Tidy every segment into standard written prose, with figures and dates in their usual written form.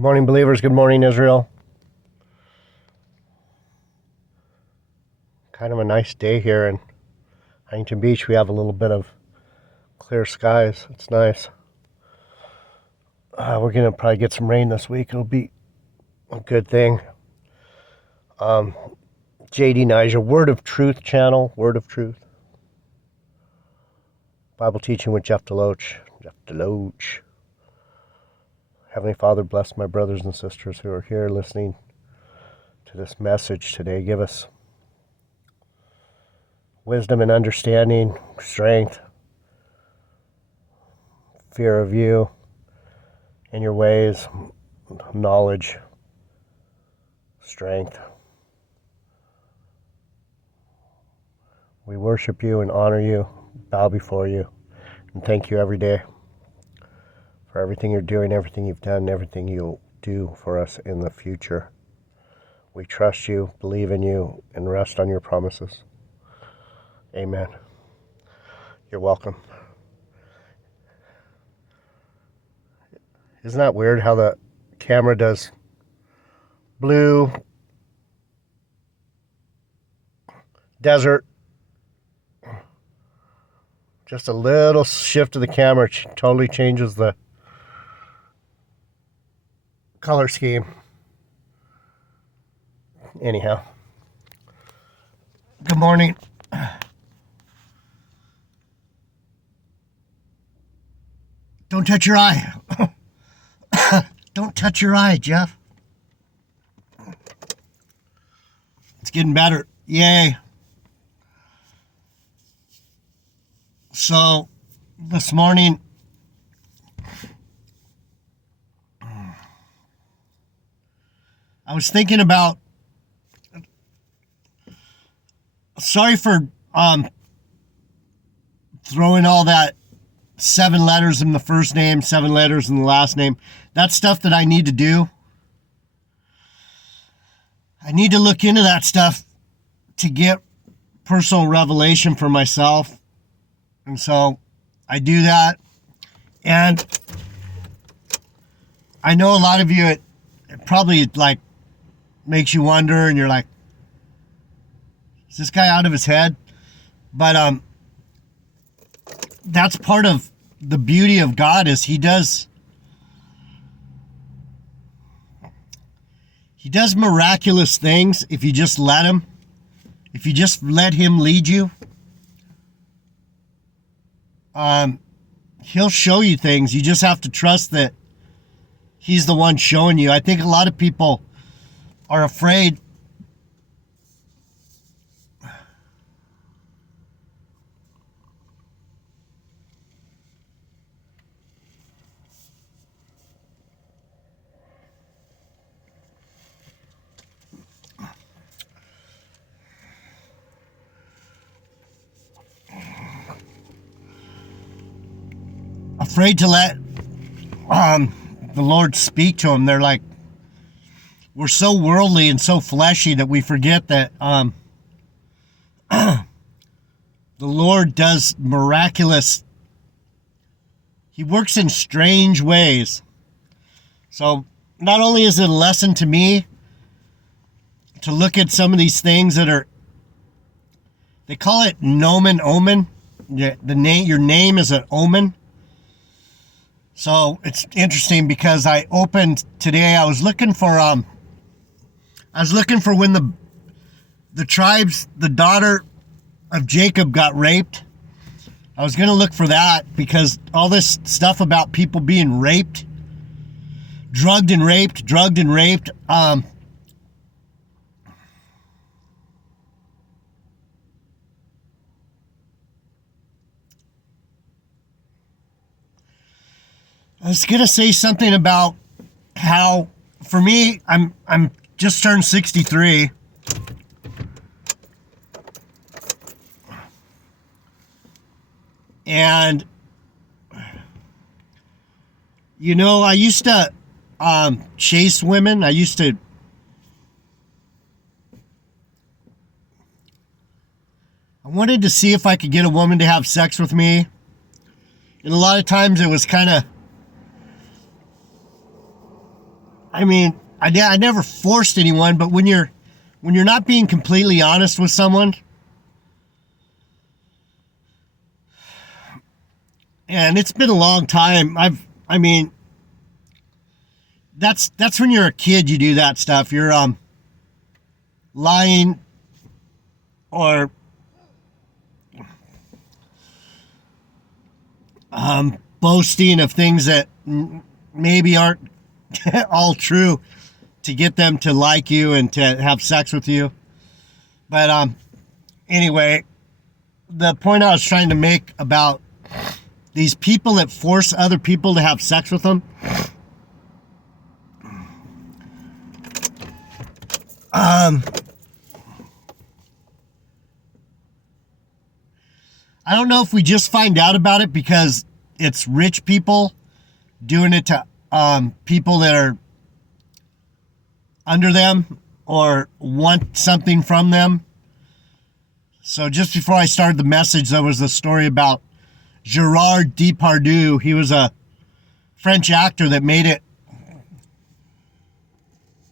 Good morning, believers. Good morning, Israel. Kind of a nice day here in Huntington Beach. We have a little bit of clear skies. It's nice. We're going to probably get some rain this week. It'll be a good thing. JD Niger, Word of Truth channel. Word of Truth. Bible teaching with Jeff Deloach. Heavenly Father, bless my brothers and sisters who are here listening to this message today. Give us wisdom and understanding, strength, fear of you and your ways, knowledge, strength. We worship you and honor you, bow before you, and thank you every day for everything you're doing, everything you've done, everything you'll do for us in the future. We trust you, believe in you, and rest on your promises. Amen. You're welcome. Isn't that weird how the camera does blue, desert? Just a little shift of the camera totally changes the color scheme. Anyhow, good morning. Don't touch your eye. Don't touch your eye, Jeff. It's getting better. Yay. So, this morning, I was thinking about, sorry for throwing all that 7 letters in the first name, 7 letters in the last name. That's stuff that I need to do. I need to look into that stuff to get personal revelation for myself. And so I do that. And I know a lot of you, it probably like makes you wonder and you're like, is this guy out of his head? But that's part of the beauty of God is he does miraculous things if you just let him. If you just let him lead you. He'll show you things. You just have to trust that he's the one showing you. I think a lot of people are afraid to let the Lord speak to them. They're like, we're so worldly and so fleshy that we forget that the Lord does miraculous. He works in strange ways. So not only is it a lesson to me to look at some of these things that are, they call it nomen omen. Your name is an omen. So it's interesting because I opened today. I was looking for when the tribes, the daughter of Jacob got raped. I was going to look for that because all this stuff about people being raped, drugged and raped. I was gonna say something about how, for me, I'm just turned 63, and you know, I used to chase women. I wanted to see if I could get a woman to have sex with me, and a lot of times it was kind of I mean, I never forced anyone, but when you're not being completely honest with someone, and it's been a long time, I mean, that's when you're a kid, you do that stuff. You're lying or boasting of things that maybe aren't all true to get them to like you and to have sex with you. But anyway, the point I was trying to make about these people that force other people to have sex with them, I don't know if we just find out about it because it's rich people doing it to people that are under them or want something from them. So just before I started the message, there was a story about Gerard Depardieu. He was a French actor that made it.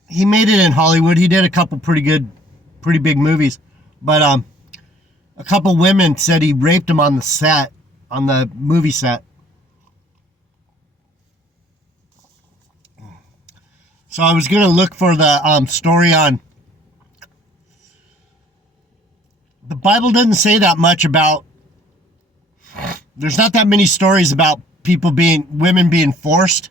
He made it in Hollywood. He did a couple pretty big movies. But a couple women said he raped them on the movie set. So I was going to look for the story on. The Bible doesn't say that much about. There's not that many stories about women being forced.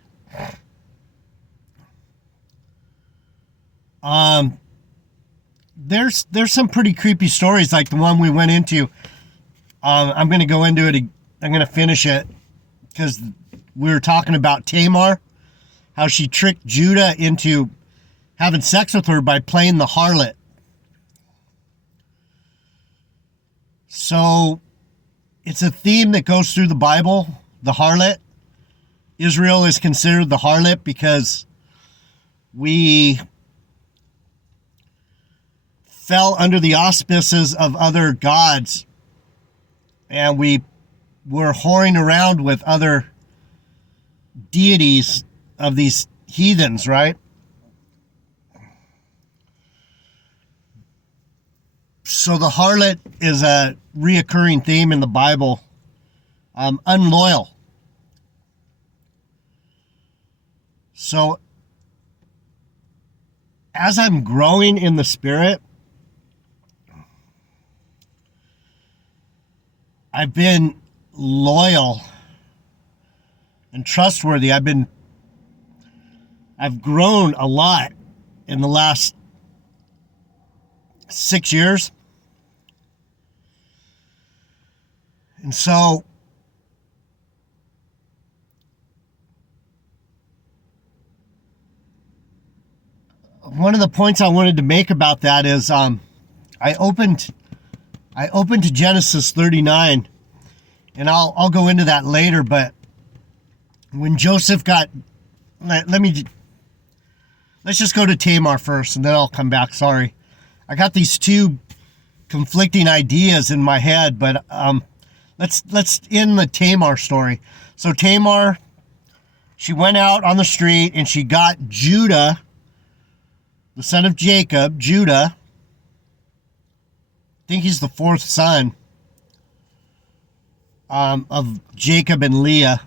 There's some pretty creepy stories like the one we went into. I'm going to go into it. I'm going to finish it because we were talking about Tamar, how she tricked Judah into having sex with her by playing the harlot. So it's a theme that goes through the Bible, the harlot. Israel is considered the harlot because we fell under the auspices of other gods and we were whoring around with other deities of these heathens, right? So the harlot is a reoccurring theme in the Bible. Unloyal. So as I'm growing in the Spirit, I've been loyal and trustworthy. I've grown a lot in the last 6 years. And so one of the points I wanted to make about that is I opened to Genesis 39, and I'll go into that later, but when Joseph got, let's just go to Tamar first, and then I'll come back. Sorry. I got these two conflicting ideas in my head, but let's end the Tamar story. So Tamar, she went out on the street, and she got Judah, the son of Jacob, Judah. I think he's the fourth son of Jacob and Leah,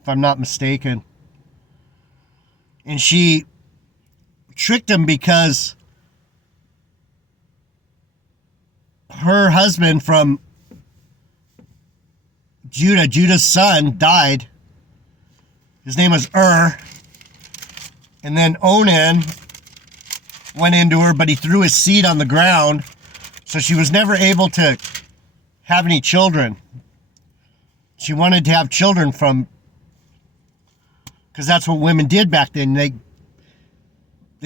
if I'm not mistaken. And she tricked him because her husband from Judah, Judah's son, died. His name was And then Onan went into her, but he threw his seed on the ground. So she was never able to have any children. She wanted to have children because that's what women did back then. They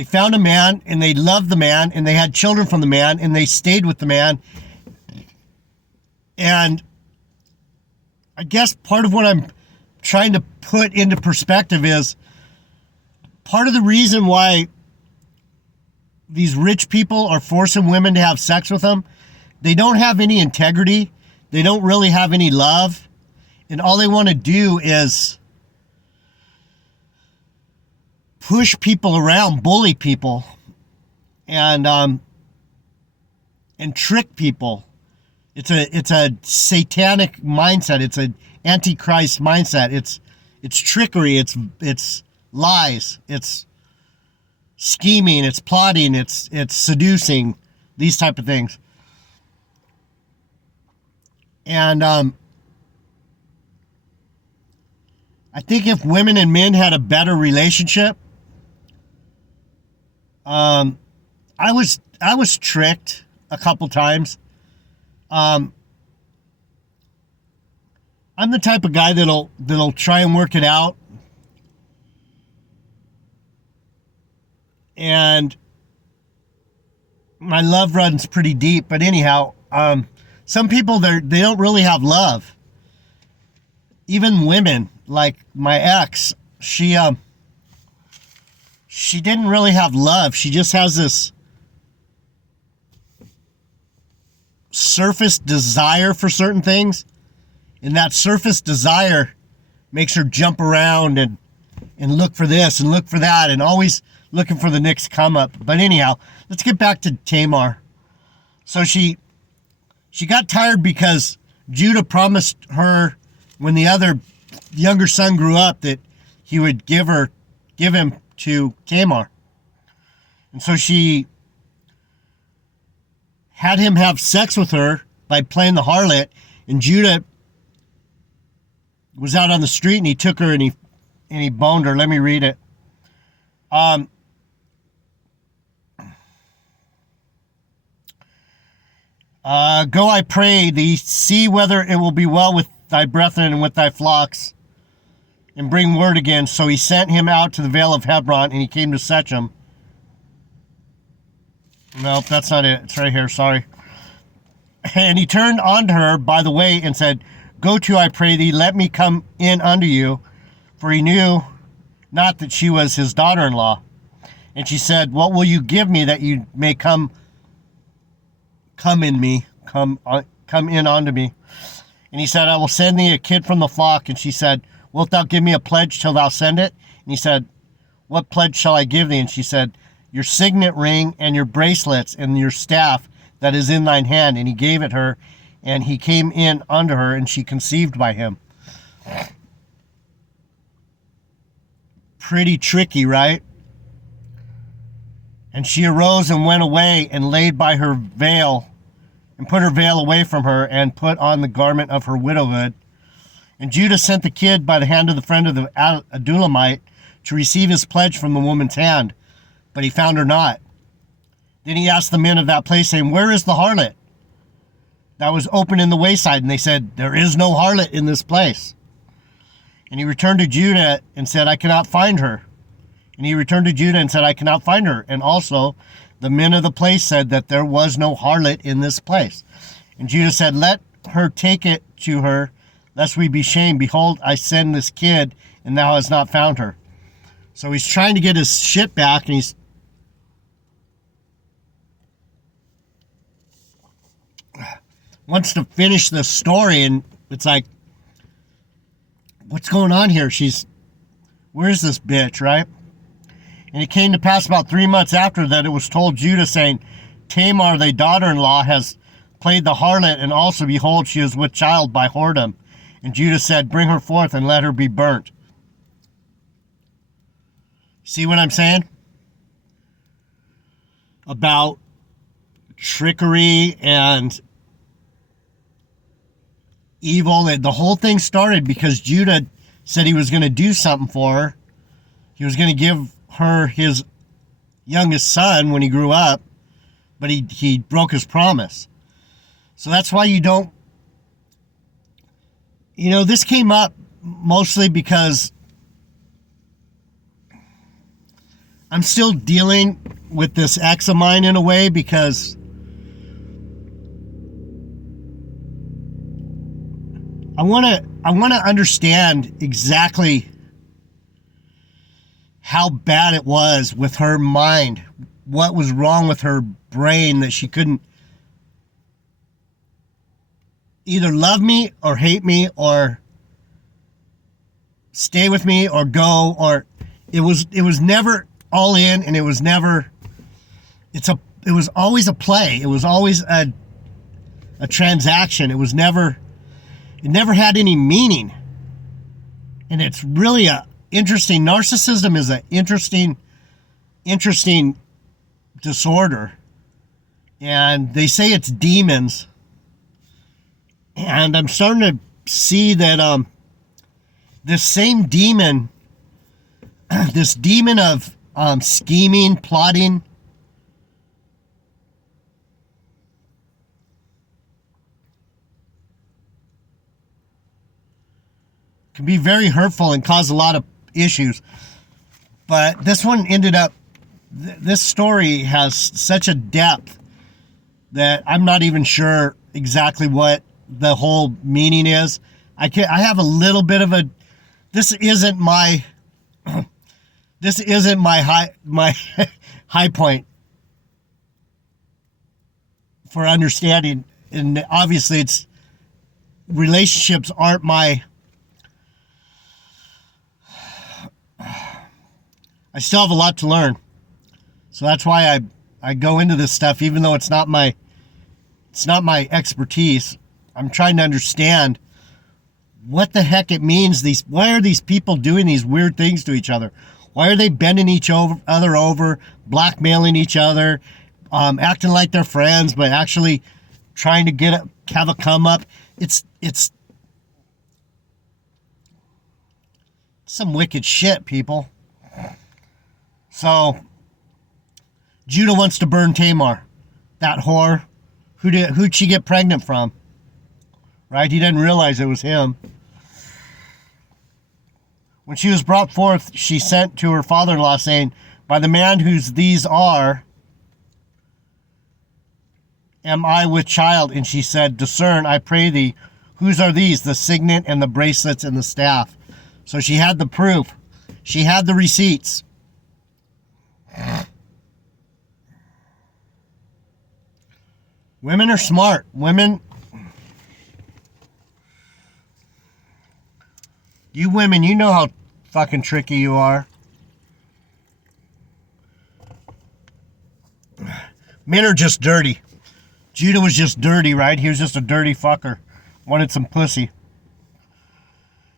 found a man, and they loved the man, and they had children from the man, and they stayed with the man. And I guess part of what I'm trying to put into perspective is part of the reason why these rich people are forcing women to have sex with them. They don't have any integrity. They don't really have any love. And all they want to do is push people around, bully people, and trick people. It's a satanic mindset. It's an antichrist mindset. It's trickery. It's lies. It's scheming. It's plotting. It's seducing. These type of things. And I think if women and men had a better relationship, I was tricked a couple times. I'm the type of guy that'll try and work it out. And my love runs pretty deep, but anyhow, some people they don't really have love. Even women, like my ex, she didn't really have love. She just has this surface desire for certain things, and that surface desire makes her jump around and look for this and look for that and always looking for the next come up. But anyhow, let's get back to Tamar. So she got tired because Judah promised her when the other younger son grew up that he would give him to Tamar. And so she had him have sex with her by playing the harlot, and Judah was out on the street and he took her and he boned her. Let me read it. Go, I pray thee, see whether it will be well with thy brethren and with thy flocks, and bring word again. So he sent him out to the vale of Hebron, and he came to Shechem. Nope, that's not it. It's right here, sorry. And he turned unto her by the way and said, Go to, I pray thee, let me come in unto you. For he knew not that she was his daughter-in-law. And she said, What will you give me that you may come in unto me? And he said, I will send thee a kid from the flock. And she said, Wilt thou give me a pledge till thou send it? And he said, What pledge shall I give thee? And she said, Your signet ring and your bracelets and your staff that is in thine hand. And he gave it her, and he came in unto her, and she conceived by him. Pretty tricky, right? And she arose and went away and laid by her veil, and put her veil away from her, and put on the garment of her widowhood. And Judah sent the kid by the hand of the friend of the Adulamite to receive his pledge from the woman's hand, but he found her not. Then he asked the men of that place, saying, Where is the harlot that was open in the wayside? And they said, There is no harlot in this place. And he returned to Judah and said, I cannot find her. And he returned to Judah and said, I cannot find her. And also the men of the place said that there was no harlot in this place. And Judah said, Let her take it to her, lest we be shamed. Behold, I send this kid, and thou hast not found her. So he's trying to get his shit back, and he's wants to finish the story, and it's like, what's going on here? Where's this bitch, right? And it came to pass about 3 months after that it was told Judah, saying, Tamar, thy daughter-in-law, has played the harlot, and also, behold, she is with child by whoredom. And Judah said, Bring her forth and let her be burnt. See what I'm saying? About trickery and evil. The whole thing started because Judah said he was going to do something for her. He was going to give her his youngest son when he grew up, but he broke his promise. So that's why you don't, this came up mostly because I'm still dealing with this ex of mine in a way, because I want to understand exactly how bad it was with her mind, what was wrong with her brain that she couldn't either love me or hate me or stay with me or go, or it was never all in, and it was never. It was always a play. It was always a transaction. It never had any meaning. And it's really a interesting. Narcissism is an interesting disorder. And they say it's demons. And I'm starting to see that this same demon, this demon of scheming, plotting, can be very hurtful and cause a lot of issues. But this one ended up, this story has such a depth that I'm not even sure exactly what the whole meaning is. I have a little bit of a, this isn't my my high point for understanding. And obviously relationships aren't my, I still have a lot to learn. So that's why I go into this stuff, even though it's not my expertise. I'm trying to understand what the heck it means. Why are these people doing these weird things to each other? Why are they bending each other over, blackmailing each other, acting like they're friends, but actually trying to have a come up? It's some wicked shit, people. So, Judah wants to burn Tamar, that whore. Who'd she get pregnant from? Right? He didn't realize it was him. When she was brought forth, she sent to her father-in-law, saying, by the man whose these are, am I with child? And she said, discern, I pray thee, whose are these, the signet and the bracelets and the staff? So she had the proof. She had the receipts. Women are smart. You women, you know how fucking tricky you are. Men are just dirty. Judah was just dirty, right? He was just a dirty fucker. Wanted some pussy.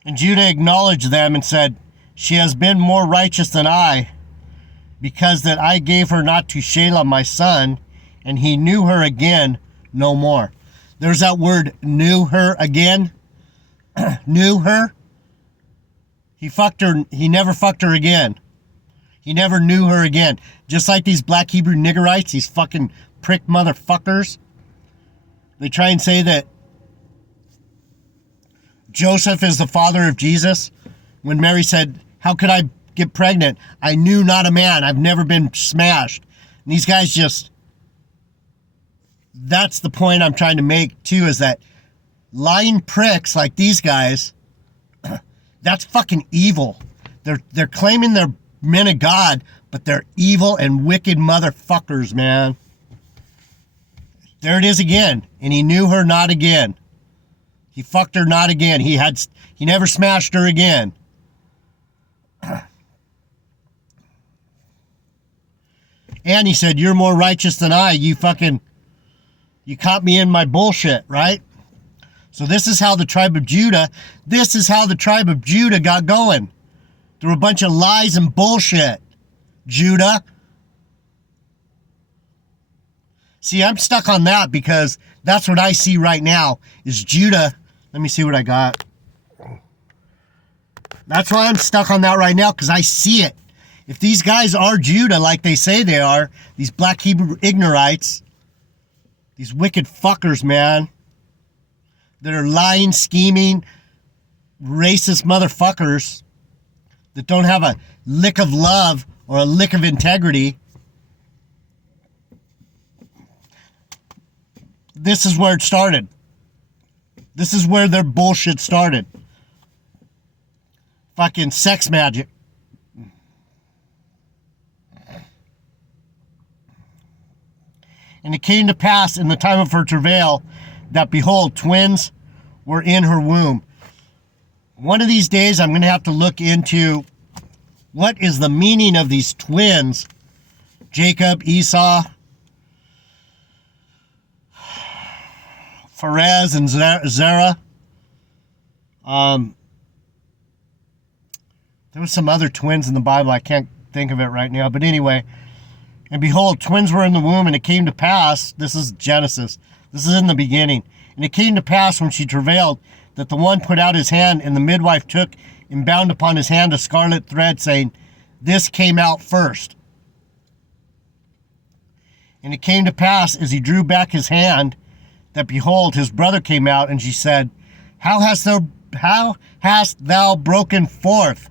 And Judah acknowledged them and said, she has been more righteous than I, because that I gave her not to Shelah my son, and he knew her again no more. There's that word, knew her again. Knew her. He fucked her. He never fucked her again. He never knew her again. Just like these black Hebrew niggerites, these fucking prick motherfuckers. They try and say that Joseph is the father of Jesus. When Mary said, how could I get pregnant? I knew not a man. I've never been smashed. And these guys just, that's the point I'm trying to make too, is that lying pricks like these guys, that's fucking evil. They're claiming they're men of God, but they're evil and wicked motherfuckers, man. There it is again. And he knew her not again. He fucked her not again. He never smashed her again. And he said, you're more righteous than I. You caught me in my bullshit, right? So this is how the tribe of Judah got going. Through a bunch of lies and bullshit. Judah. See, I'm stuck on that because that's what I see right now is Judah. Let me see what I got. That's why I'm stuck on that right now, because I see it. If these guys are Judah like they say they are, these black Hebrew ignorites, these wicked fuckers, man, that are lying, scheming, racist motherfuckers that don't have a lick of love or a lick of integrity, this is where it started. This is where their bullshit started. Fucking sex magic. And it came to pass in the time of her travail that, behold, twins were in her womb. One of these days, I'm going to have to look into What is the meaning of these twins? Jacob, Esau, Perez, and Zerah. There was some other twins in the Bible. I can't think of it right now. But anyway, and behold, twins were in the womb, and it came to pass, this is Genesis, this is in the beginning, and it came to pass when she travailed that the one put out his hand, and the midwife took and bound upon his hand a scarlet thread, saying, this came out first. And it came to pass, as he drew back his hand, that behold, his brother came out, and she said, How hast thou broken forth?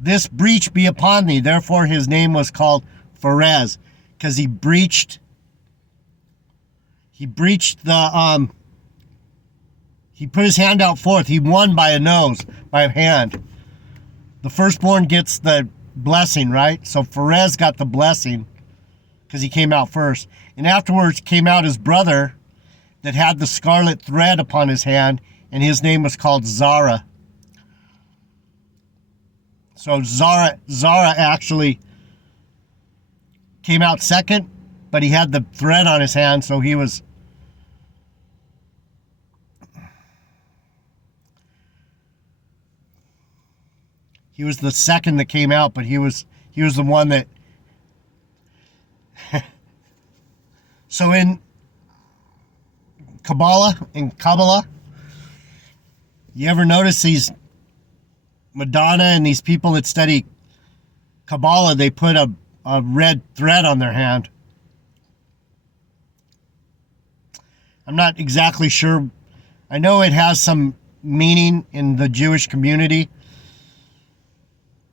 This breach be upon thee. Therefore his name was called Pharez, because he breached the he put his hand out forth. He won by a nose, by a hand. The firstborn gets the blessing, right? So Pharez got the blessing because he came out first. And afterwards came out his brother that had the scarlet thread upon his hand, and his name was called Zara. So Zara actually came out second, but he had the thread on his hand, so he was the second that came out, but he was the one that so in Kabbalah, you ever notice these Madonna and these people that study Kabbalah, they put a red thread on their hand. I'm not exactly sure. I know it has some meaning in the Jewish community,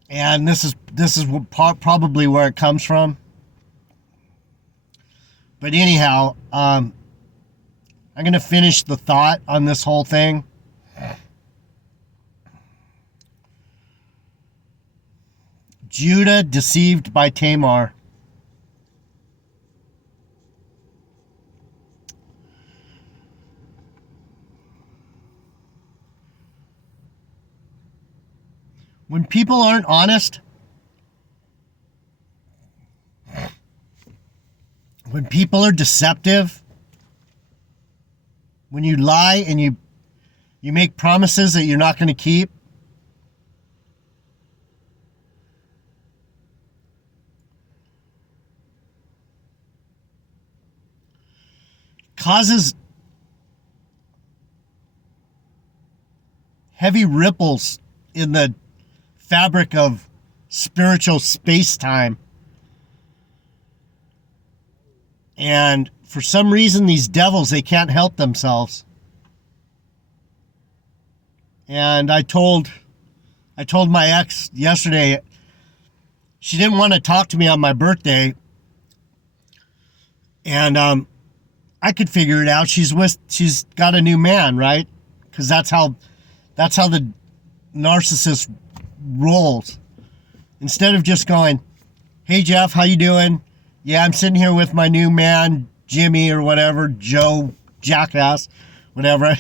and this is probably where it comes from. But anyhow, I'm going to finish the thought on this whole thing. Judah deceived by Tamar. When people aren't honest, when people are deceptive, when you lie and you make promises that you're not going to keep, causes heavy ripples in the fabric of spiritual space-time. And for some reason, these devils, they can't help themselves. And I told my ex yesterday, she didn't want to talk to me on my birthday. And I could figure it out. She's got a new man, right? Because that's how the narcissist rolls. Instead of just going, hey Jeff, how you doing? Yeah, I'm sitting here with my new man, Jimmy or whatever, Joe, jackass, whatever.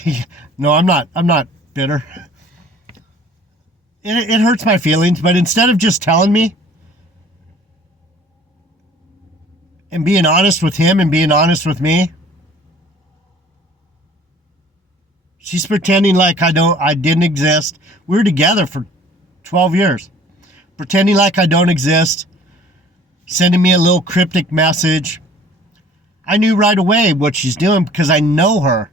No, I'm not bitter. It hurts my feelings, but instead of just telling me and being honest with him and being honest with me, she's pretending like I didn't exist. We were together for 12 years. Pretending like I don't exist. Sending me a little cryptic message. I knew right away what she's doing because I know her.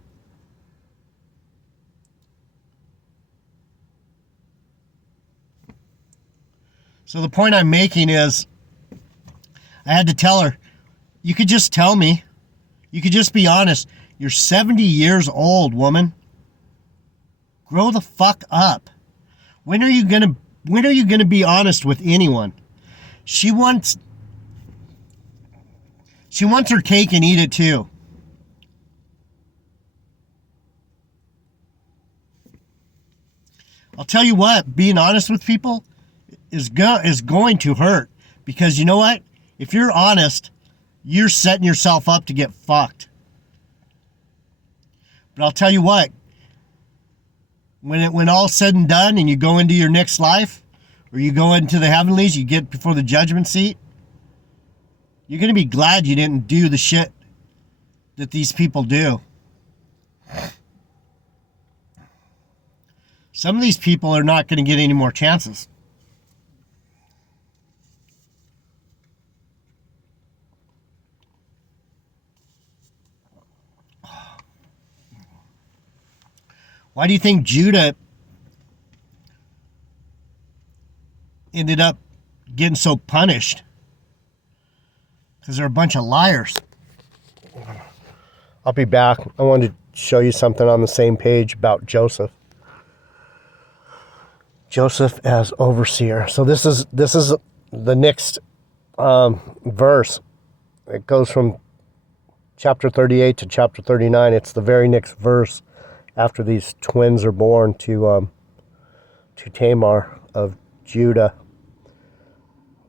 So the point I'm making is, I had to tell her, you could just tell me. You could just be honest. You're 70 years old, woman. Grow the fuck up. When are you gonna be honest with anyone? She wants her cake and eat it too. I'll tell you what, being honest with people is going to hurt, because you know what? If you're honest, you're setting yourself up to get fucked. But I'll tell you what, when all's said and done and you go into your next life, or you go into the heavenlies, you get before the judgment seat, you're going to be glad you didn't do the shit that these people do. Some of these people are not going to get any more chances. Why do you think Judah ended up getting so punished? Because they're a bunch of liars. I'll be back. I wanted to show you something on the same page about Joseph. Joseph as overseer. So this is the next verse. It goes from chapter 38 to chapter 39. It's the very next verse after these twins are born to Tamar of Judah,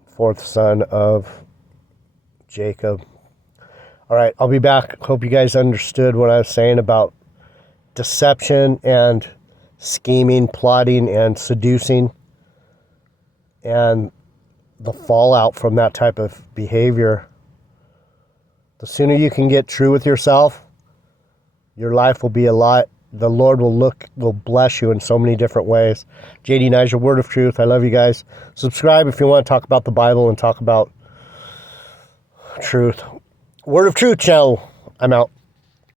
fourth son of Jacob. All right, I'll be back. Hope you guys understood what I was saying about deception and scheming, plotting, and seducing, and the fallout from that type of behavior. The sooner you can get true with yourself, your life will be a lot. The Lord will bless you in so many different ways. JD Niger, Word of Truth. I love you guys. Subscribe if you want to talk about the Bible and talk about truth. Word of Truth channel. I'm out.